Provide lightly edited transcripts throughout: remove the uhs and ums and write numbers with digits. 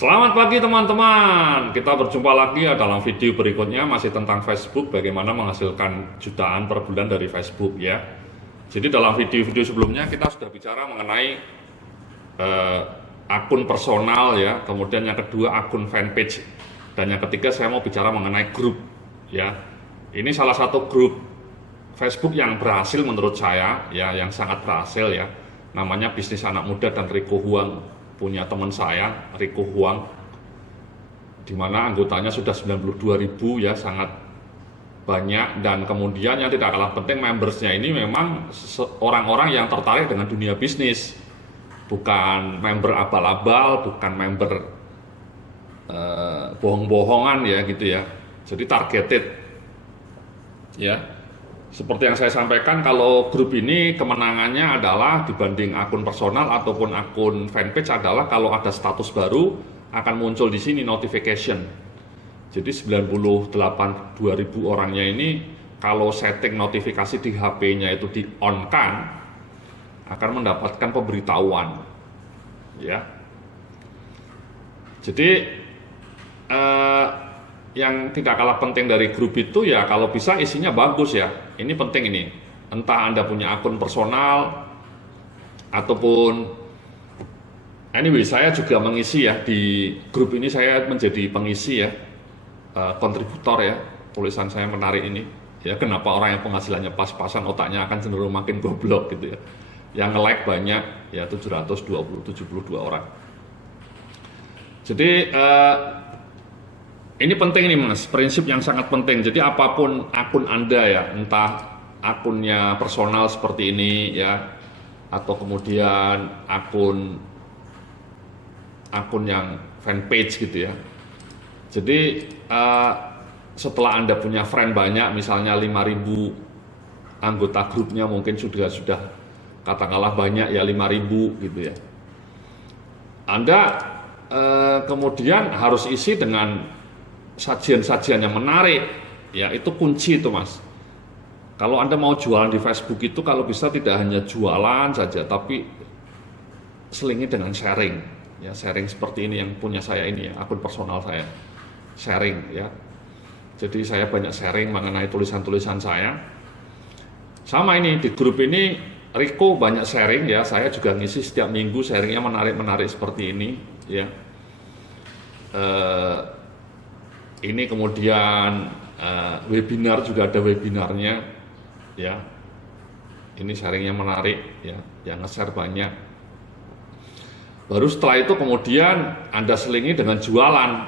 Selamat pagi teman-teman. Kita berjumpa lagi ya dalam video berikutnya masih tentang Facebook, bagaimana menghasilkan jutaan per bulan dari Facebook ya. Jadi dalam video-video sebelumnya kita sudah bicara mengenai akun personal ya, kemudian yang kedua akun fanpage, dan yang ketiga saya mau bicara mengenai grup ya. Ini salah satu grup Facebook yang berhasil menurut saya ya, yang sangat berhasil ya. Namanya Bisnis Anak Muda dan Rico Huang. Punya teman saya, Rico Huang, di mana anggotanya sudah 92.000 ya, sangat banyak. Dan kemudian yang tidak kalah penting, membersnya ini memang orang-orang yang tertarik dengan dunia bisnis, bukan member abal-abal, bukan member bohong-bohongan ya gitu ya. Jadi targeted ya. Seperti yang saya sampaikan, kalau grup ini kemenangannya adalah dibanding akun personal ataupun akun fanpage adalah kalau ada status baru akan muncul di sini notification. Jadi 98.200 orangnya ini kalau setting notifikasi di HP-nya itu di on-kan akan mendapatkan pemberitahuan. Ya. Jadi yang tidak kalah penting dari grup itu ya kalau bisa isinya bagus ya. Ini penting ini. Entah Anda punya akun personal ataupun anyway, saya juga mengisi ya di grup ini, saya menjadi pengisi ya, kontributor ya. Tulisan saya menarik ini. Ya, kenapa orang yang penghasilannya pas-pasan otaknya akan cenderung makin goblok gitu ya. Yang nge-like banyak ya 72 orang. Jadi ini penting nih Mas, prinsip yang sangat penting. Jadi apapun akun Anda ya, entah akunnya personal seperti ini ya, atau kemudian akun yang fanpage gitu ya. Jadi setelah Anda punya friend banyak, misalnya 5.000 anggota grupnya mungkin sudah katakanlah banyak ya, 5.000 gitu ya. Anda kemudian harus isi dengan sajian-sajian yang menarik ya, itu kunci itu Mas. Kalau Anda mau jualan di Facebook itu kalau bisa tidak hanya jualan saja, tapi selingi dengan sharing ya, sharing seperti ini yang punya saya ini ya, akun personal saya, sharing ya. Jadi saya banyak sharing mengenai tulisan-tulisan saya. Sama ini di grup ini Rico banyak sharing ya, saya juga ngisi setiap minggu sharingnya menarik-menarik seperti ini ya. Ini kemudian webinar juga ada webinarnya ya. Ini sharingnya menarik ya, yang nge-share banyak. Baru setelah itu kemudian Anda selingi dengan jualan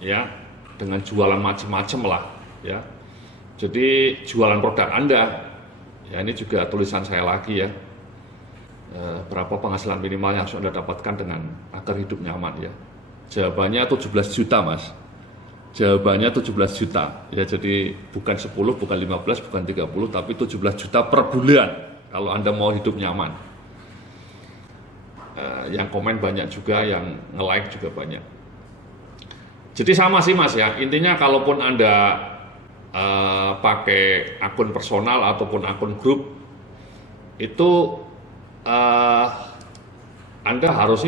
ya, dengan jualan macam-macam lah ya. Jadi jualan produk Anda ya, ini juga tulisan saya lagi ya. Berapa penghasilan minimal yang harus Anda dapatkan dengan agar hidup nyaman ya. Jawabannya 17 juta Mas. Jawabannya 17 juta ya, jadi bukan 10, bukan 15, bukan 30, tapi 17 juta per bulan kalau Anda mau hidup nyaman. Yang komen banyak juga, yang nge-like juga banyak. Jadi sama sih Mas ya, intinya kalaupun Anda pakai akun personal ataupun akun grup itu Anda harus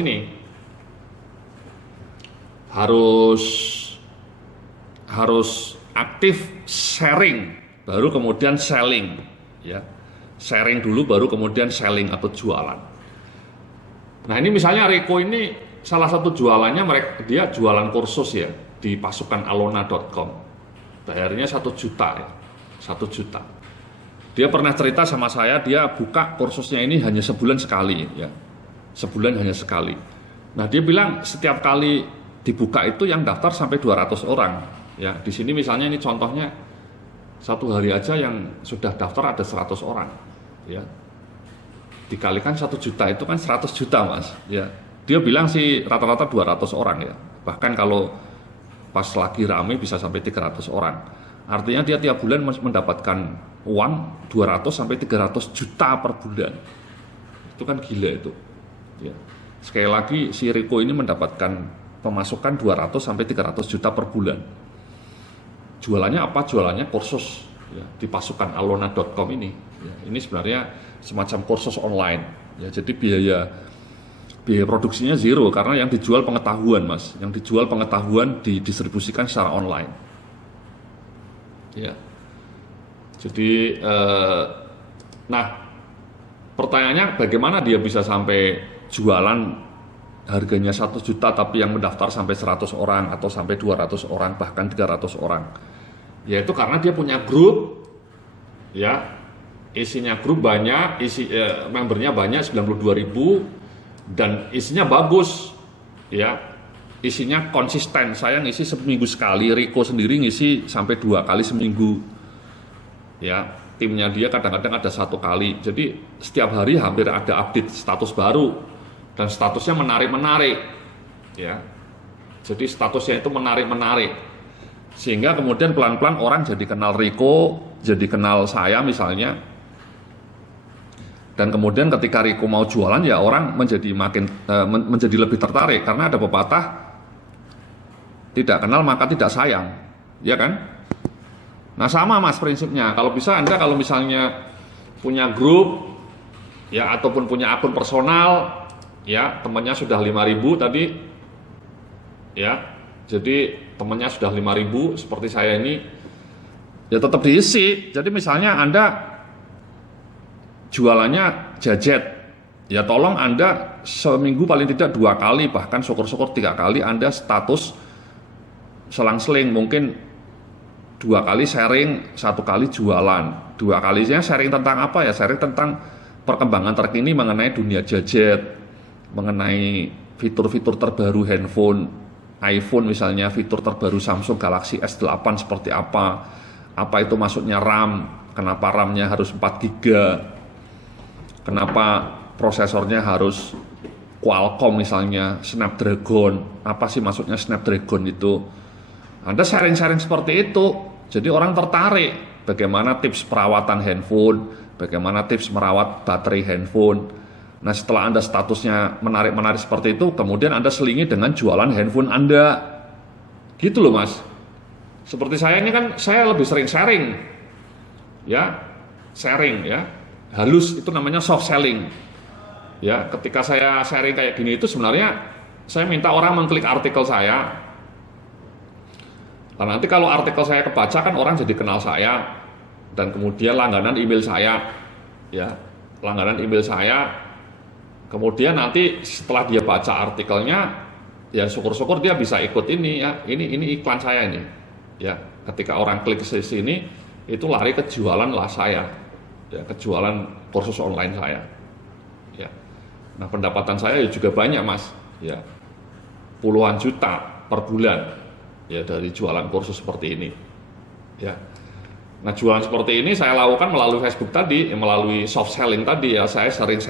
harus aktif sharing, baru kemudian selling ya. Sharing dulu baru kemudian selling atau jualan. Nah ini misalnya Rico ini salah satu jualannya, dia jualan kursus ya di pasukanalona.com. Bayarnya 1 juta ya, 1 juta. Dia pernah cerita sama saya, dia buka kursusnya ini hanya sebulan sekali ya. Sebulan hanya sekali. Nah dia bilang setiap kali dibuka itu yang daftar sampai 200 orang. Ya, di sini misalnya ini contohnya satu hari aja yang sudah daftar ada 100 orang. Ya. Dikalikan 1 juta itu kan 100 juta Mas. Ya. Dia bilang sih rata-rata 200 orang ya. Bahkan kalau pas lagi rame bisa sampai 300 orang. Artinya dia tiap bulan mendapatkan uang 200 sampai 300 juta per bulan. Itu kan gila itu. Ya. Sekali lagi si Rico ini mendapatkan pemasukan 200 sampai 300 juta per bulan. Jualannya apa? Jualannya kursus ya, di pasukanalona.com ini. Ya, ini sebenarnya semacam kursus online. Ya, jadi biaya produksinya zero karena yang dijual pengetahuan, Mas. Yang dijual pengetahuan didistribusikan secara online. Ya. Jadi nah, pertanyaannya bagaimana dia bisa sampai jualan harganya 1 juta tapi yang mendaftar sampai 100 orang atau sampai 200 orang bahkan 300 orang. Yaitu karena dia punya grup, ya, isinya grup banyak, membernya banyak 92.000 dan isinya bagus, ya, isinya konsisten. Saya ngisi seminggu sekali, Riko sendiri ngisi sampai 2 kali seminggu, ya. Timnya dia kadang-kadang ada 1 kali. Jadi setiap hari hampir ada update status baru dan statusnya menarik-menarik, ya. Jadi statusnya itu menarik-menarik sehingga kemudian pelan-pelan orang jadi kenal Riko, jadi kenal saya misalnya. Dan kemudian ketika Riko mau jualan ya orang menjadi menjadi lebih tertarik karena ada pepatah tidak kenal maka tidak sayang, ya kan? Nah sama Mas prinsipnya. Kalau bisa Anda kalau misalnya punya grup ya ataupun punya akun personal ya temannya sudah 5.000 tadi ya. Jadi temannya sudah 5.000 seperti saya ini ya tetap diisi. Jadi misalnya Anda jualannya jajet, ya tolong Anda seminggu paling tidak 2 kali, bahkan syukur-syukur 3 kali Anda status selang-seling, mungkin 2 kali sharing, 1 kali jualan. 2 kalinya sharing tentang apa ya? Sharing tentang perkembangan terkini mengenai dunia jajet, mengenai fitur-fitur terbaru handphone, iPhone misalnya, fitur terbaru Samsung Galaxy S8 seperti apa itu maksudnya RAM, kenapa RAM-nya harus 4 GB, kenapa prosesornya harus Qualcomm misalnya, Snapdragon, apa sih maksudnya Snapdragon itu. Anda sharing-sharing seperti itu, jadi orang tertarik bagaimana tips perawatan handphone, bagaimana tips merawat baterai handphone. Nah setelah Anda statusnya menarik-menarik seperti itu, kemudian Anda selingi dengan jualan handphone Anda. Gitu loh Mas. Seperti saya ini kan, saya lebih sering sharing. Ya, sharing ya. Halus itu namanya soft selling. Ya, ketika saya sharing kayak gini itu sebenarnya saya minta orang mengklik artikel saya. Dan nanti kalau artikel saya kebaca kan orang jadi kenal saya dan kemudian langganan email saya. Ya, langganan email saya. Kemudian nanti setelah dia baca artikelnya ya syukur-syukur dia bisa ikut ini ya. Ini iklan saya ini. Ya, ketika orang klik ke sini itu lari ke jualan lah saya. Ya, kejualan kursus online saya. Ya. Nah, pendapatan saya juga banyak, Mas. Ya. Puluhan juta per bulan ya dari jualan kursus seperti ini. Ya. Nah, jualan seperti ini saya lakukan melalui Facebook tadi, melalui soft selling tadi ya. Saya sering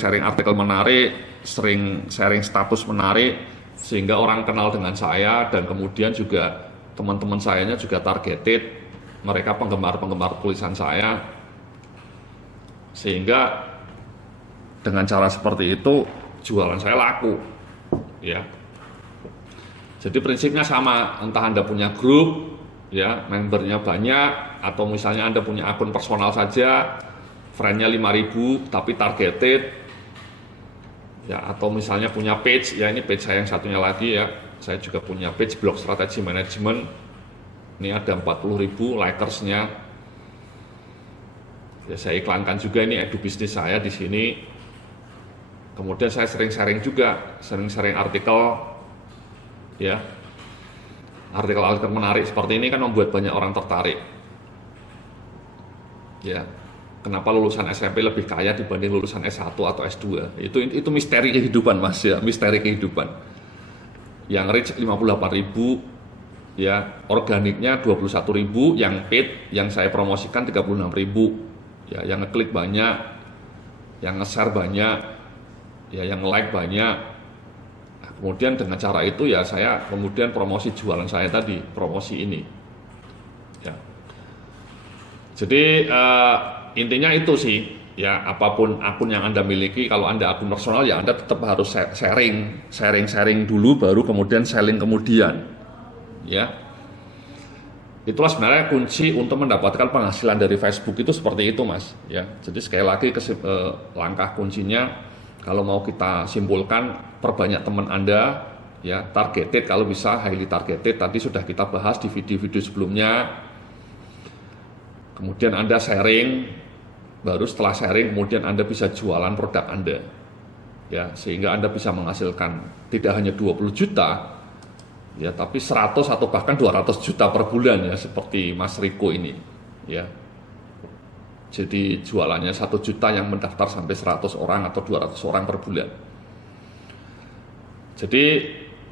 sharing artikel menarik, sering sharing status menarik sehingga orang kenal dengan saya dan kemudian juga teman-teman sayanya juga targeted. Mereka penggemar-penggemar tulisan saya, sehingga dengan cara seperti itu jualan saya laku, ya. Jadi prinsipnya sama, entah Anda punya grup, ya, membernya banyak, atau misalnya Anda punya akun personal saja, friend-nya 5.000 tapi targeted, ya, atau misalnya punya page, ya ini page saya yang satunya lagi ya, saya juga punya page blog strategi manajemen. Ini ada 40.000 likersnya. Ya, saya iklankan juga ini edu bisnis saya di sini. Kemudian saya sering sharing juga, sering artikel, ya, artikel-artikel menarik seperti ini kan membuat banyak orang tertarik. Ya, kenapa lulusan SMP lebih kaya dibanding lulusan S1 atau S2? Itu misteri kehidupan Mas ya, misteri kehidupan. Yang rich 58.000. Ya, organiknya 21.000, yang paid yang saya promosikan 36.000. Ya, yang ngeklik banyak, yang nge-share banyak, ya yang like banyak. Nah, kemudian dengan cara itu ya saya kemudian promosi jualan saya tadi, promosi ini. Ya. Jadi intinya itu sih, ya apapun akun yang Anda miliki, kalau Anda akun personal ya Anda tetap harus sharing dulu baru kemudian selling kemudian. Ya, itulah sebenarnya kunci untuk mendapatkan penghasilan dari Facebook itu seperti itu Mas. Ya, jadi sekali lagi langkah kuncinya Kalau mau kita simpulkan, perbanyak teman Anda, ya, targeted kalau bisa, highly targeted, tadi sudah kita bahas di video-video sebelumnya. Kemudian Anda sharing, baru setelah sharing kemudian Anda bisa jualan produk Anda, ya, sehingga Anda bisa menghasilkan tidak hanya 20 juta, ya, tapi 100 atau bahkan 200 juta per bulan, ya, seperti Mas Riko ini, ya. Jadi jualannya 1 juta yang mendaftar sampai 100 orang atau 200 orang per bulan. Jadi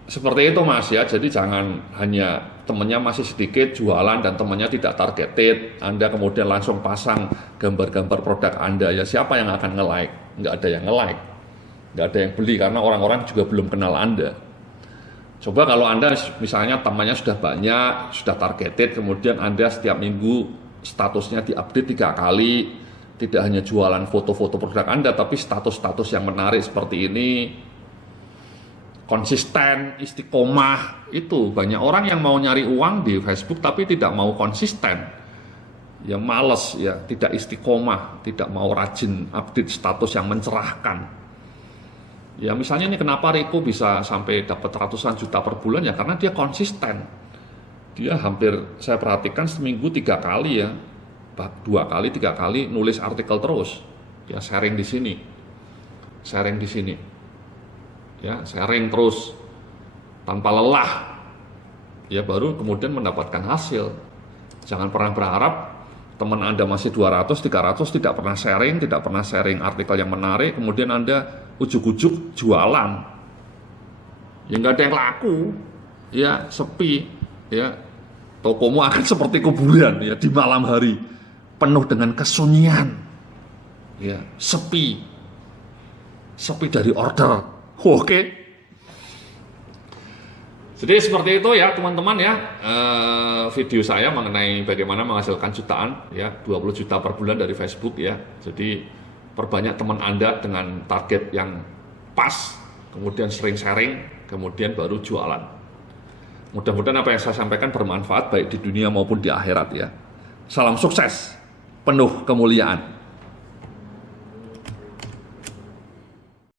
seperti itu Mas, ya. Jadi jangan hanya temennya masih sedikit jualan dan temennya tidak targeted, Anda kemudian langsung pasang gambar-gambar produk Anda, ya siapa yang akan nge-like? Nggak ada yang nge-like, nggak ada yang beli karena orang-orang juga belum kenal Anda. Coba kalau Anda misalnya temannya sudah banyak, sudah targeted, kemudian Anda setiap minggu statusnya diupdate 3 kali, tidak hanya jualan foto-foto produk Anda, tapi status-status yang menarik seperti ini, konsisten, istiqomah. Itu banyak orang yang mau nyari uang di Facebook tapi tidak mau konsisten, ya males, ya tidak istiqomah, tidak mau rajin update status yang mencerahkan. Ya misalnya ini kenapa Riko bisa sampai dapat ratusan juta per bulan, ya karena dia konsisten. Dia hampir, saya perhatikan seminggu 3 kali, ya 2 kali 3 kali nulis artikel terus, ya sharing di sini, sharing di sini, ya sharing terus tanpa lelah, ya baru kemudian mendapatkan hasil. Jangan pernah berharap teman Anda masih 200, 300 tidak pernah sharing artikel yang menarik, kemudian Anda ujuk-ujuk jualan, ya nggak ada yang laku, ya sepi, ya tokomu akan seperti kuburan, ya di malam hari penuh dengan kesunyian, ya sepi dari order. Oke. Jadi seperti itu ya teman-teman, ya video saya mengenai bagaimana menghasilkan jutaan, ya 20 juta per bulan dari Facebook, ya. Jadi perbanyak teman Anda dengan target yang pas, kemudian sering sharing, kemudian baru jualan. Mudah-mudahan apa yang saya sampaikan bermanfaat baik di dunia maupun di akhirat, ya. Salam sukses, penuh kemuliaan.